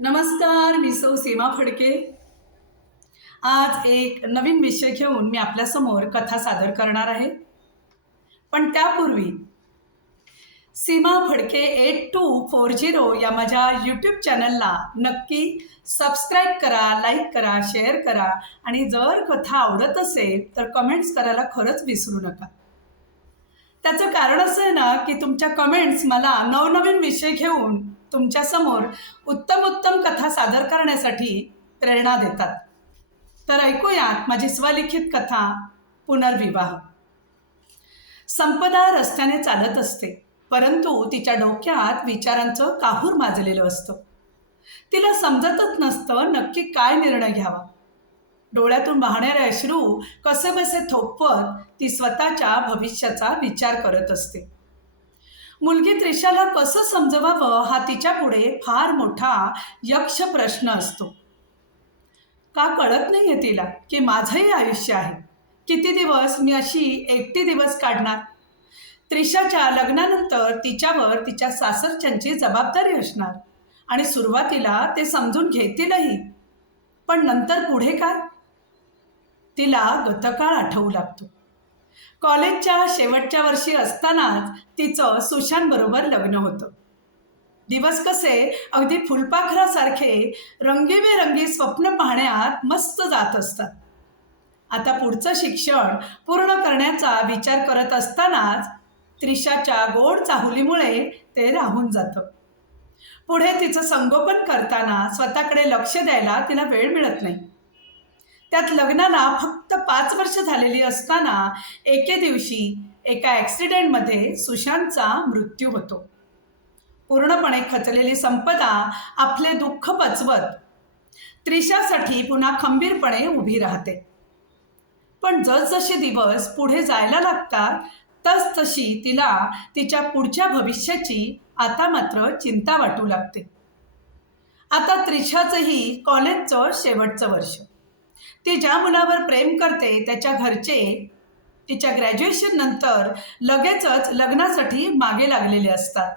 नमस्कार मी सौ सीमा फडके. आज एक नवीन विषय घेऊन मी आपल्यासमोर कथा सादर करणार आहे. पण त्यापूर्वी Seema Phadke eight two four zero या माझ्या यूट्यूब चॅनलला नक्की सबस्क्राईब करा लाईक करा शेअर करा. आणि जर कथा आवडत असेल तर कमेंट्स करायला खरंच विसरू नका. त्याचं कारण असं आहे ना की तुमच्या कमेंट्स मला नवनवीन विषय घेऊन तुमच्यासमोर उत्तम उत्तम कथा सादर करण्यासाठी प्रेरणा देतात. तर ऐकूयात माझी स्वलिखित कथा पुनर्विवाह. संपदा रस्त्याने चालत असते परंतु तिच्या डोक्यात विचारांचं काहूर माजलेलं असतं. तिला समजतच नसतं नक्की काय निर्णय घ्यावा. डोळ्यातून वाहणारे अश्रू कसे बसे थोपवत ती स्वतःच्या भविष्याचा विचार करत असते. मुलगी त्रिशाला कसं समजवावं हा तिच्या पुढे फार मोठा यक्ष प्रश्न असतो. का कळत नाहीये तिला की माझंही आयुष्य आहे. किती दिवस मी अशी एकटी दिवस काढणार? त्रिशाच्या लग्नानंतर तिच्यावर तिच्या सासरच्यांची जबाबदारी असणार आणि सुरुवातीला ते समजून घेतीलही. पण नंतर पुढे काय? तिला गतकाळ आठवू लागतो. कॉलेजच्या शेवटच्या वर्षी असतानाच तिचं सुशांतबरोबर लग्न होतं. दिवस कसे अगदी फुलपाखरासारखे रंगीबेरंगी स्वप्न पाहण्यात मस्त जात असतात. आता पुढचं शिक्षण पूर्ण करण्याचा विचार करत असतानाच त्रिशाच्या गोड चाहुलीमुळे ते राहून जातं. पुढे तिचं संगोपन करताना स्वतःकडे लक्ष द्यायला तिला वेळ मिळत नाही. त्यात लग्नाला फक्त पाच वर्ष झालेली असताना एके दिवशी एका ॲक्सिडेंटमध्ये सुशांतचा मृत्यू होतो. पूर्णपणे खचलेली संपदा आपले दुःख पचवत त्रिशासाठी पुन्हा खंबीरपणे उभी राहते. पण जसजसे दिवस पुढे जायला लागतात तसतशी तिला तिच्या पुढच्या भविष्याची आता मात्र चिंता वाटू लागते. आता त्रिशाचंही कॉलेजचं शेवटचं वर्ष. ती ज्या मुलावर प्रेम करते त्याच्या घरचे तिच्या ग्रॅज्युएशन नंतर लगेचच लग्नासाठी मागे लागलेले असतात.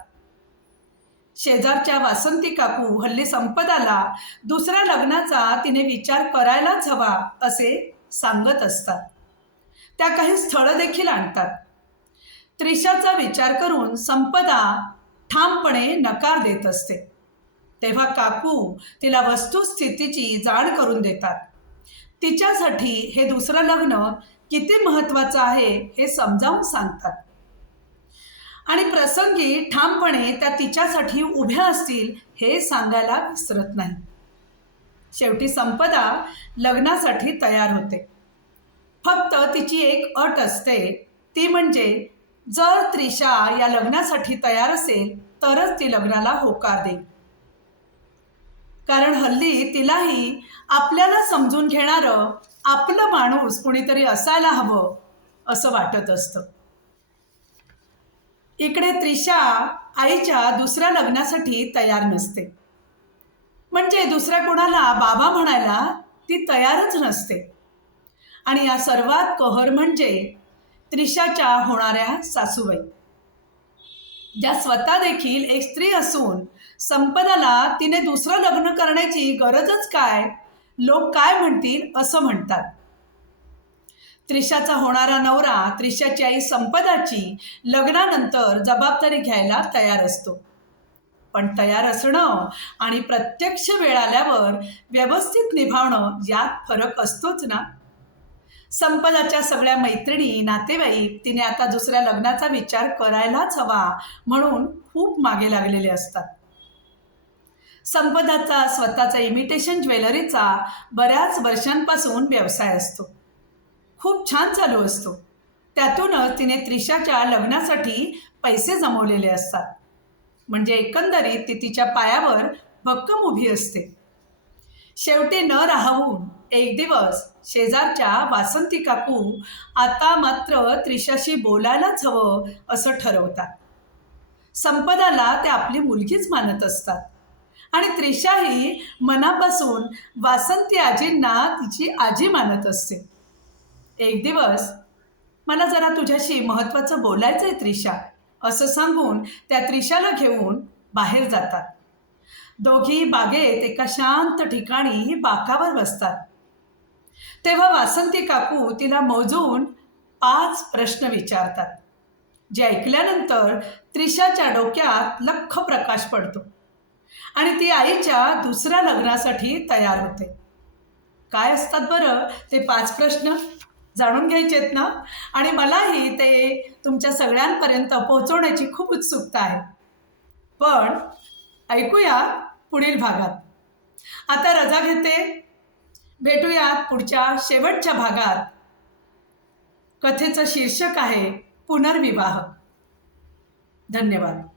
शेजारच्या वासंती काकू हल्ली संपदाला दुसऱ्या लग्नाचा तिने विचार करायलाच हवा असे सांगत असतात. त्या काही स्थळं देखील आणतात. त्रिशाचा विचार करून संपदा ठामपणे नकार देत असते. तेव्हा काकू तिला वस्तुस्थितीची जाण करून देतात. तिच्यासाठी हे दुसरं लग्न किती महत्त्वाचं आहे हे समजावून सांगतात. आणि प्रसंगी ठामपणे त्या तिच्यासाठी उभ्या असतील हे सांगायला विसरत नाही. शेवटी संपदा लग्नासाठी तयार होते. फक्त तिची एक अट असते. ती म्हणजे जर त्रिशा या लग्नासाठी तयार असेल तरच ती लग्नाला होकार देईल. कारण हल्ली तिलाही आपल्याला समजून घेणारं आपलं माणूस कुणीतरी असायला हवं असं वाटत असतं. इकडे त्रिशा आईच्या दुसऱ्या लग्नासाठी तयार नसते. म्हणजे दुसऱ्या कोणाला बाबा म्हणायला ती तयारच नसते. आणि या सर्वात कहर म्हणजे त्रिशाच्या होणाऱ्या सासूबाई. ज्या स्वतः देखील एक स्त्री असून संपदाला तिने दुसरं लग्न करण्याची गरजच काय? लोक काय म्हणतील असं म्हणतात. त्रिशाचा होणारा नवरा त्रिशाची आई संपदाची लग्नानंतर जबाबदारी घ्यायला तयार असतो. पण तयार असणं आणि प्रत्यक्ष वेळ आल्यावर व्यवस्थित निभावणं यात फरक असतोच ना? संपदाच्या सगळ्या मैत्रिणी नातेवाईक तिने आता दुसऱ्या लग्नाचा विचार करायलाच हवा म्हणून खूप मागे लागलेले असतात. संपदाचा स्वतःचा इमिटेशन ज्वेलरीचा बऱ्याच वर्षांपासून व्यवसाय असतो. खूप छान चालू असतो. त्यातूनच तिने त्रिशाच्या लग्नासाठी पैसे जमवलेले असतात. म्हणजे एकंदरीत ती तिच्या पायावर भक्कम उभी असते. शेवटी न राहून एक दिवस शेजारच्या वासंती काकू आता मात्र त्रिशाशी बोलायलाच हवं असं ठरवतात. संपदाला ते आपली मुलगीच मानत असतात. आणि त्रिशाही मनापासून वासंती आजींना तिची आजी मानत असते. एक दिवस मला जरा तुझ्याशी महत्त्वाचं बोलायचं आहे त्रिशा असं सांगून त्या त्रिशाला घेऊन बाहेर जातात. दोघी बागेत एका शांत ठिकाणी बाकावर बसतात. तेव्हा वासंती काकू तिला मोजून पाच प्रश्न विचारतात. जे ऐकल्यानंतर त्रिशाच्या डोक्यात लख प्रकाश पडतो आणि ती आईच्या दुसऱ्या लग्नासाठी तयार होते. काय असतात बरं ते पाच प्रश्न? जाणून घ्यायचेत ना? आणि मलाही ते तुमच्या सगळ्यांपर्यंत पोहोचवण्याची खूप उत्सुकता आहे. पण ऐकूया पुढील भागात. आता रजा घेते. भेटूयात पुढच्या शेवटच्या भागात. कथेचं शीर्षक आहे पुनर्विवाह. धन्यवाद.